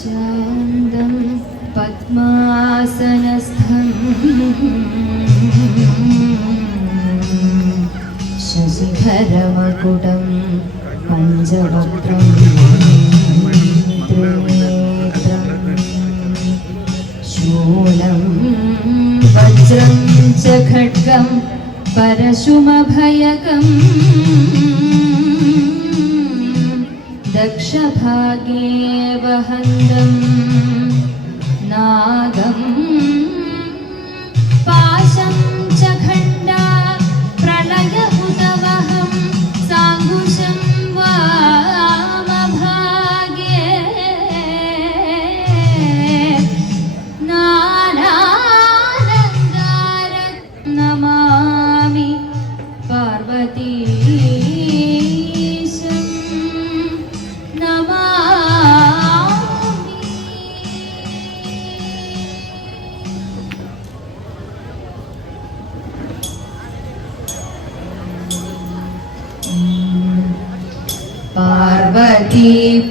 शान्तं पद्मासनस्थं शशिखरमकुटं पञ्चवक्त्रं त्रिनेत्रं शूलं वज्रं च खड्गं परशुमभयकम् दक्षभागे हन्तं नागम् पाशम्।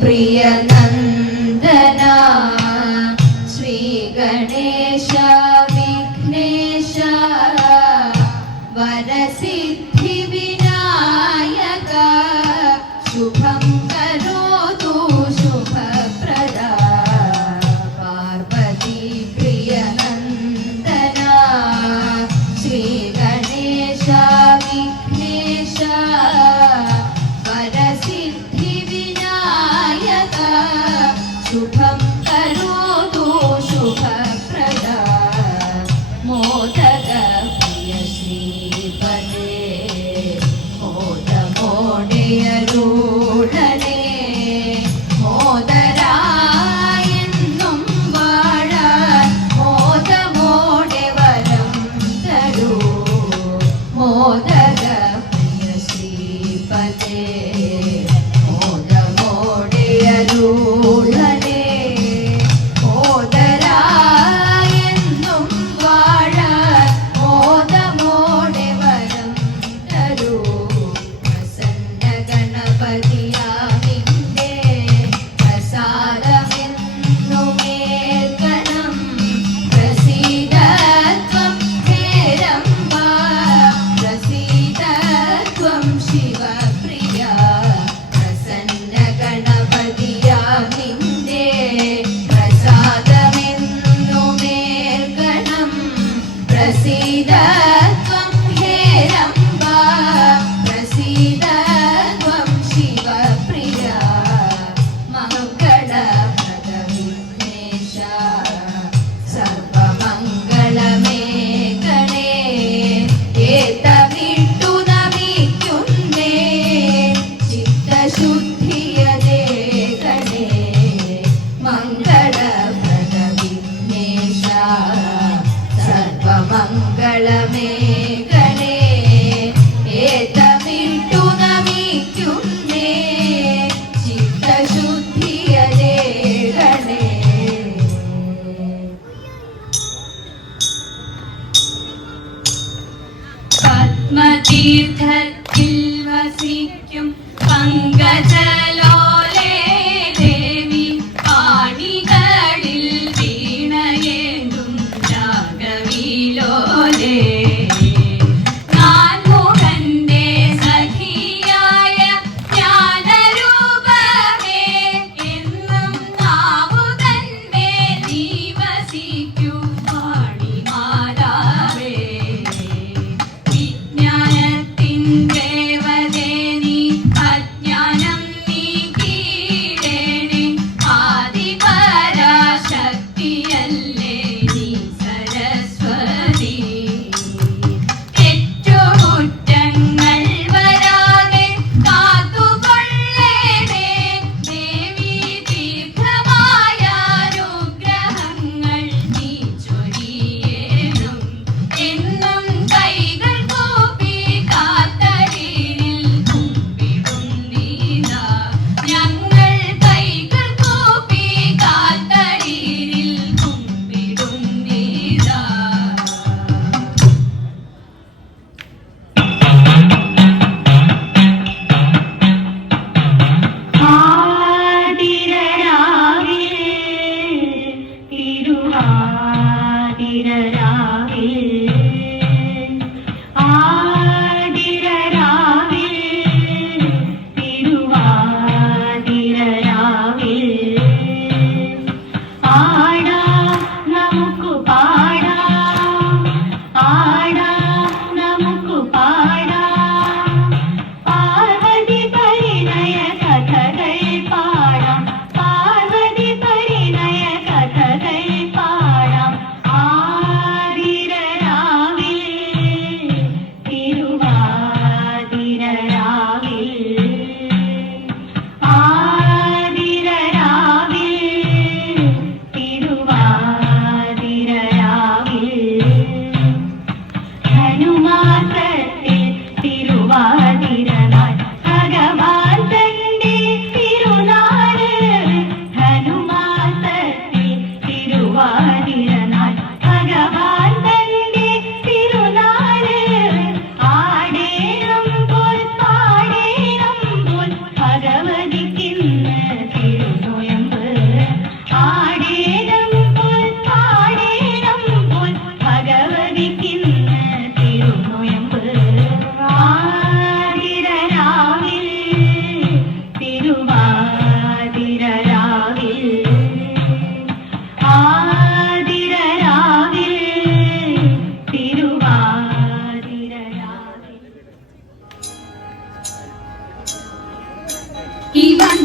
प्रियनन्दना പത്മതീർത്ഥത്തിൽ വസിക്കും പങ്കജ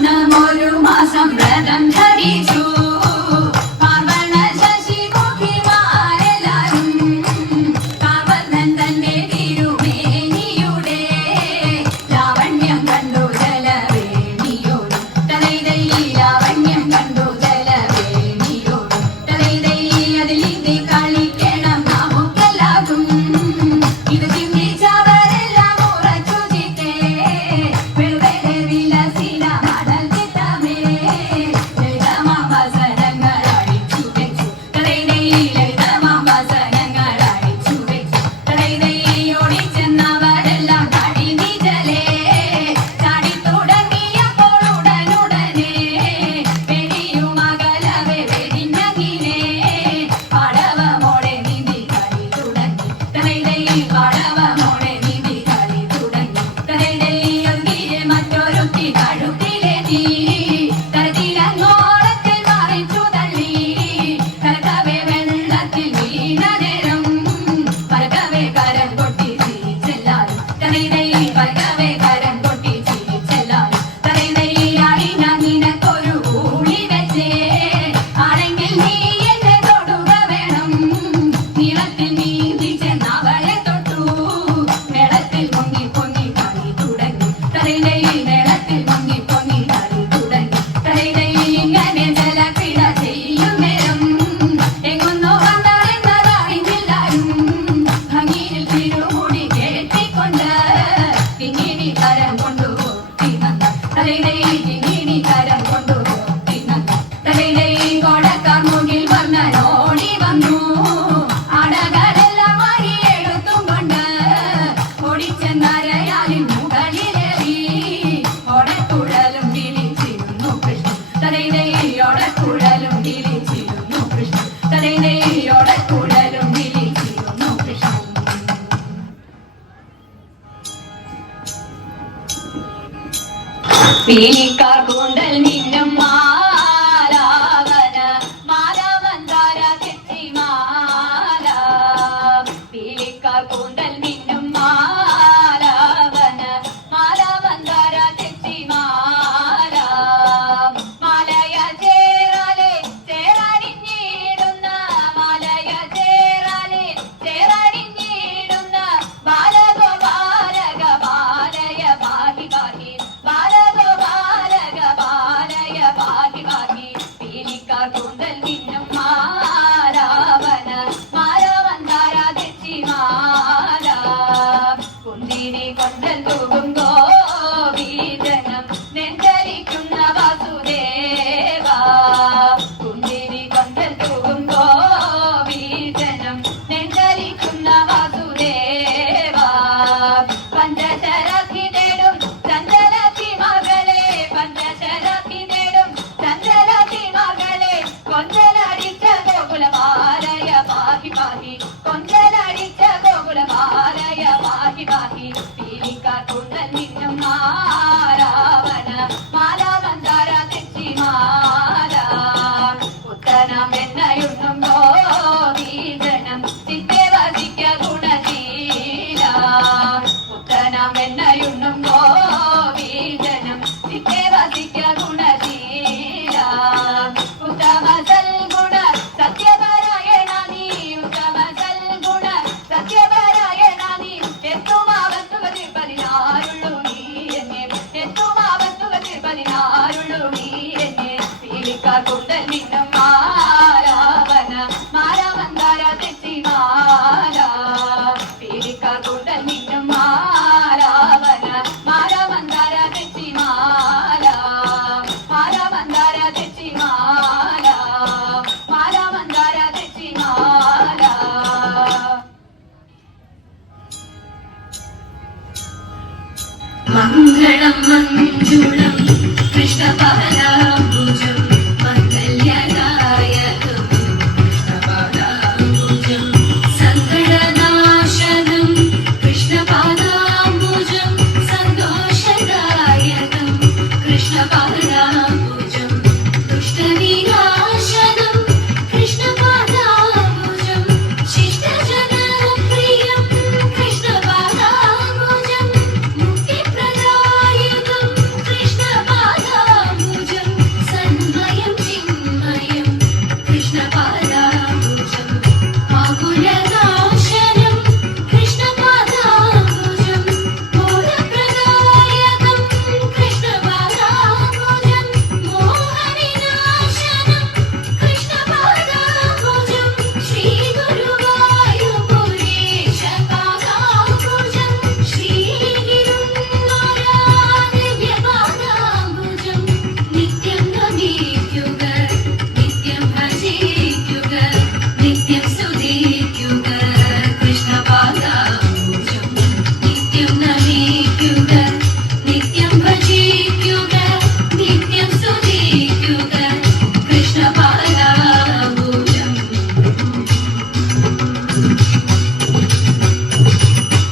വണ്ണമൊരു മാസം വ്രതം ധരിച്ചു. I'm na na Krishna Bhavana.